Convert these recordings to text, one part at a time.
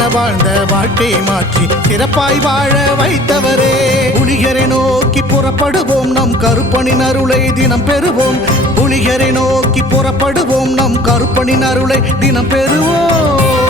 என வாழ்ந்த வாழ்க்கை மாற்றி சிறப்பாய் வாழ வைத்தவரே புனிகரை நோக்கி புறப்படுவோம் நம் கருப்பணி நருளை தினம் பெறுவோம் புனிகரை நோக்கி புறப்படுவோம் நம் கருப்பணி அருளை தினம் பெறுவோம்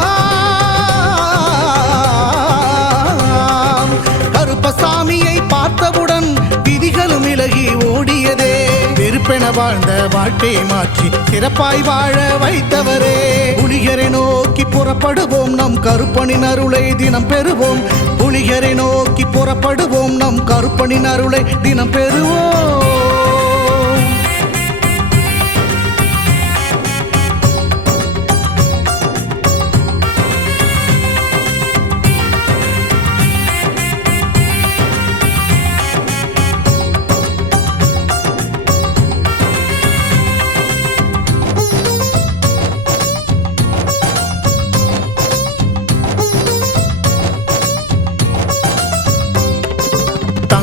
விதிகளும் விலகி ஓடியதே வெறுப்பென வாழ்ந்த வாழ்க்கையை மாற்றி சிறப்பாய் வாழ வைத்தவரே புலிகரை நோக்கி புறப்படுவோம் நம் கருப்பணி நருளை தினம் பெறுவோம் புலிகரை நோக்கி புறப்படுவோம் நம் கருப்பணி நருளை தினம் பெறுவோம்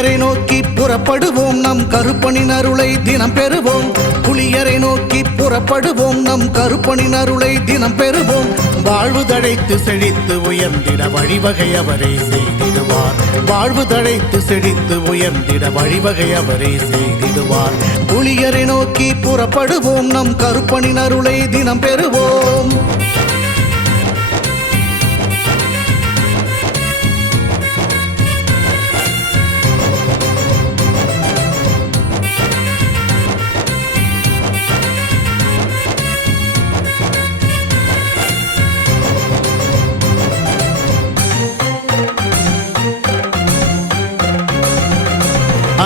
புலியரை நோக்கி புறப்படுவோம் நம் கருப்பணினருளை தினம் பெறுவோம் புலியரை நோக்கி புறப்படுவோம் நம் கருப்பணினருளை தினம் பெறுவோம் வாழ்வு தழைத்து செழித்து உயர்ந்திட வழிவகை அவரை செய்திடுவார் வாழ்வு தழைத்து செழித்து உயர்ந்திட வழிவகை அவரை செய்திடுவார் புலியரை நோக்கி புறப்படுவோம் நம் கருப்பணினருளை தினம் பெறுவோம்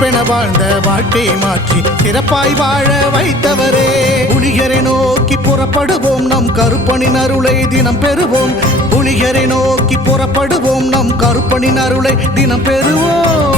சிறப்பென வாழ்ந்த வாழ்க்கையை மாற்றி சிறப்பாய் வாழ வைத்தவரே புனிகரை நோக்கி புறப்படுவோம் நம் கருப்பணி நருளை தினம் பெறுவோம் புனிகரை நோக்கி புறப்படுவோம் நம் கருப்பணி நருளை தினம் பெறுவோம்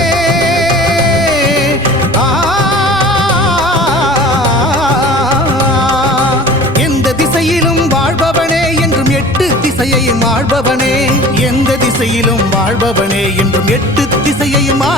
திசையையும் ஆழ்பவனே எந்த திசையிலும் வாழ்பவனே என்றும் எட்டு திசையையும் ஆள்